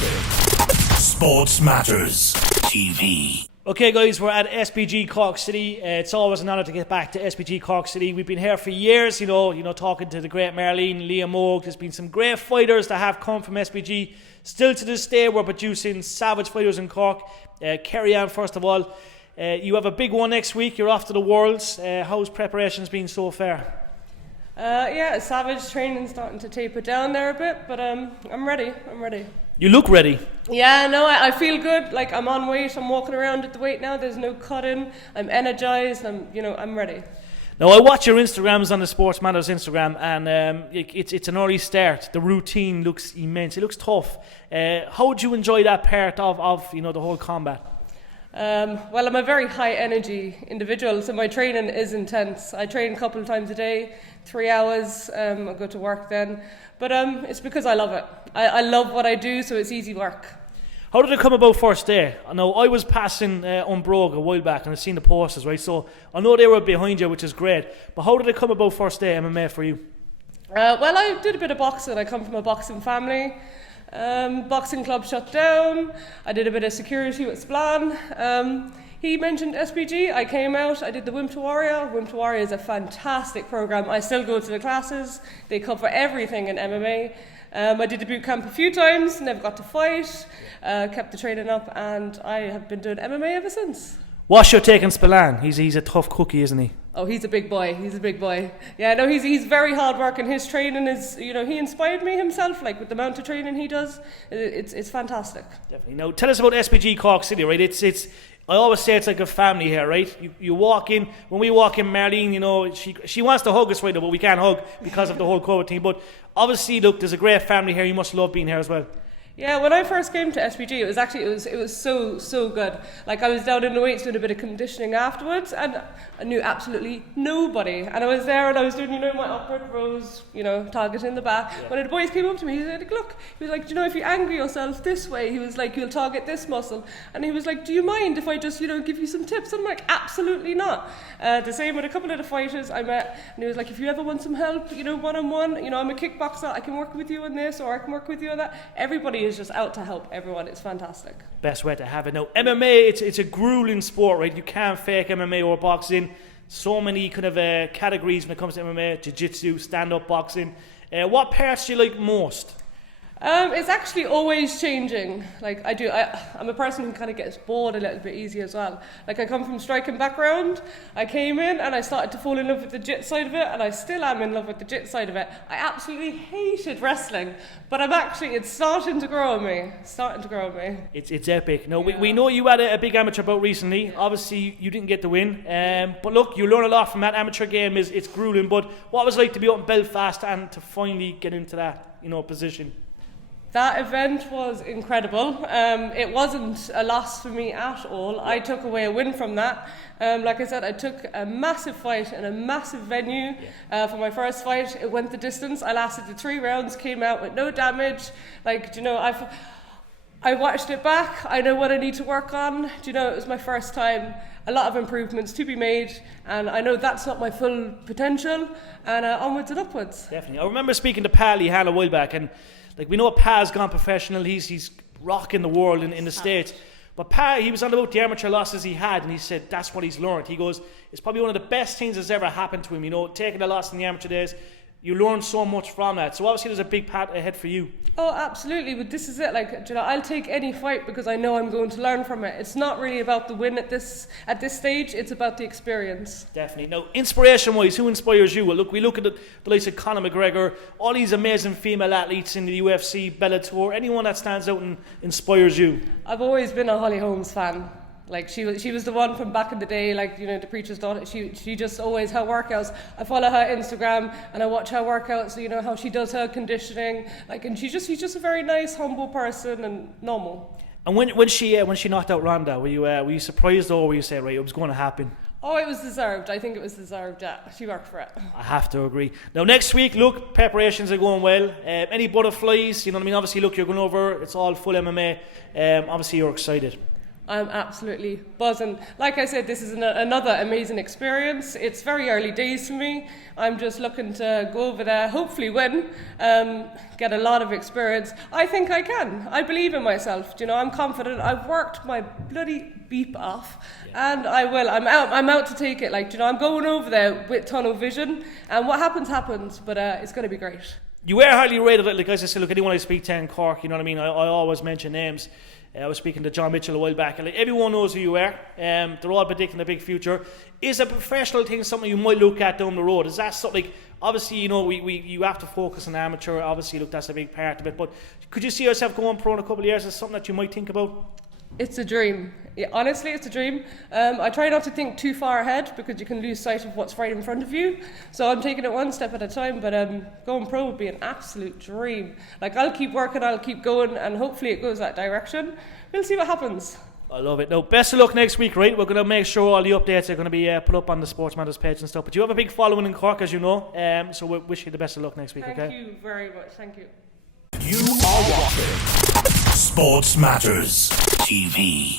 Sports Matters TV. Okay guys, we're at SBG Cork City. It's always an honour to get back to SBG Cork City. We've been here for years, you know, talking to the great Marlene, Liam Oak. There's been some great fighters that have come from SBG. Still to this day, we're producing savage fighters in Cork. Kerry Ann, first of all, you have a big one next week. You're off to the Worlds. How's preparations been so far? Savage training's starting to taper down there a bit, but I'm ready. You look ready. Yeah, no, I feel good. Like, I'm on weight. I'm walking around at the weight now. There's no cutting. I'm energized. I'm ready. Now, I watch your Instagrams on the Sports Matters Instagram, and it's an early start. The routine looks immense. It looks tough. How would you enjoy that part of the whole combat? Well, I'm a very high energy individual, so my training is intense. I train a couple of times a day, 3 hours. I go to work then. But it's because I love it. I love what I do, so it's easy work. How did it come about first day? I know I was passing Unbrogue a while back and I've seen the posters, right? So I know they were behind you, which is great. But how did it come about first day MMA for you? Well, I did a bit of boxing. I come from a boxing family. Boxing club shut down. I did a bit of security with Splan. He mentioned SBG. I came out. I did the Winter Warrior. Winter Warrior is a fantastic program. I still go to the classes. They cover everything in MMA. I did the boot camp a few times. Never got to fight. Kept the training up, and I have been doing MMA ever since. What's your take on Spillane? He's a tough cookie, isn't he? Oh, he's a big boy. Yeah, no, he's very hard working. His training is, he inspired me himself, like with the amount of training he does. It's fantastic. Definitely. Now, tell us about SBG Cork City, right? It's. I always say it's like a family here, right? You walk in, when we walk in, Marlene, she wants to hug us right now, but we can't hug because of the whole COVID thing. But obviously, look, there's a great family here. You must love being here as well. Yeah, when I first came to SBG, it was so good. Like, I was down in the weights doing a bit of conditioning afterwards, and I knew absolutely nobody. And I was there and I was doing, my upward rows, targeting the back. Yeah. When the boys came up to me, he said, look, he was like, if you angle yourself this way, he was like, you'll target this muscle. And he was like, do you mind if I just, give you some tips? I'm like, absolutely not. The same with a couple of the fighters I met, and he was like, if you ever want some help, one-on-one, I'm a kickboxer, I can work with you on this, or I can work with you on that. Everybody is just out to help everyone. It's fantastic. Best way to have it. Now, MMA, it's a grueling sport, right? You can't fake MMA or boxing. So many kind of categories when it comes to MMA: jiu-jitsu, stand-up boxing. What parts do you like most? It's actually always changing. Like, I'm a person who kind of gets bored a little bit easy as well. Like, I come from striking background. I came in and I started to fall in love with the jit side of it, and I still am in love with the jit side of it. I absolutely hated wrestling, but it's starting to grow on me. It's epic. No, yeah. we know you had a big amateur bout recently. Yeah. Obviously, you didn't get the win. But look, you learn a lot from that. Amateur game it's grueling. But what was it like to be up in Belfast and to finally get into that, position? That event was incredible. It wasn't a loss for me at all. I took away a win from that. Like I said, I took a massive fight in a massive venue for my first fight. It went the distance. I lasted the 3 rounds, came out with no damage. I watched it back. I know what I need to work on. It was my first time. A lot of improvements to be made, and I know that's not my full potential, and onwards and upwards. Definitely. I remember speaking to Pal Lehan a while back, and we know Pa's gone professional. He's rocking the world in the States. But Pa, he was on about the amateur losses he had, and he said that's what he's learned. He goes, it's probably one of the best things that's ever happened to him. Taking a loss in the amateur days, you learn so much from that. So obviously there's a big path ahead for you. Oh, absolutely. But this is it. I'll take any fight because I know I'm going to learn from it. It's not really about the win at this stage. It's about the experience. Definitely. Now, inspiration-wise, who inspires you? Well, look, we look at the likes of Conor McGregor, all these amazing female athletes in the UFC, Bellator. Anyone that stands out and inspires you? I've always been a Holly Holmes fan. She was the one from back in the day, the preacher's daughter. She just always, her workouts. I follow her Instagram and I watch her workouts, how she does her conditioning. And she's just a very nice, humble person and normal. And when she knocked out Ronda, were you surprised, or were you saying, right, it was going to happen? Oh, it was deserved. I think it was deserved. Yeah, she worked for it. I have to agree. Now, next week, look, preparations are going well. Any butterflies? Obviously, look, you're going over. It's all full MMA. Obviously, you're excited. I'm absolutely buzzing. Like I said, this is another amazing experience. It's very early days for me. I'm just looking to go over there, hopefully win, get a lot of experience. I think I can. I believe in myself. You know, I'm confident. I've worked my bloody beep off, and I will. I'm out to take it. Like, you know, I'm going over there with tunnel vision, and what happens, happens. But it's going to be great. You were highly rated. Like as I said, look, anyone I speak to in Cork, you know what I mean? I always mention names. I was speaking to John Mitchell a while back, and like, everyone knows who you are. They're all predicting a big future. Is a professional thing something you might look at down the road? Is that something, like, obviously, you know, you have to focus on amateur. Obviously, look, that's a big part of it. But could you see yourself going pro in a couple of years? Is something that you might think about? It's a dream. Yeah, honestly, it's a dream. I try not to think too far ahead because you can lose sight of what's right in front of you. So I'm taking it one step at a time, but going pro would be an absolute dream. Like, I'll keep working, I'll keep going, and hopefully it goes that direction. We'll see what happens. I love it. Now, best of luck next week, right? We're going to make sure all the updates are going to be put up on the Sports Matters page and stuff. But you have a big following in Cork, as you know. So we wish you the best of luck next week, okay? Thank you very much. Thank you. You are watching Sports Matters TV.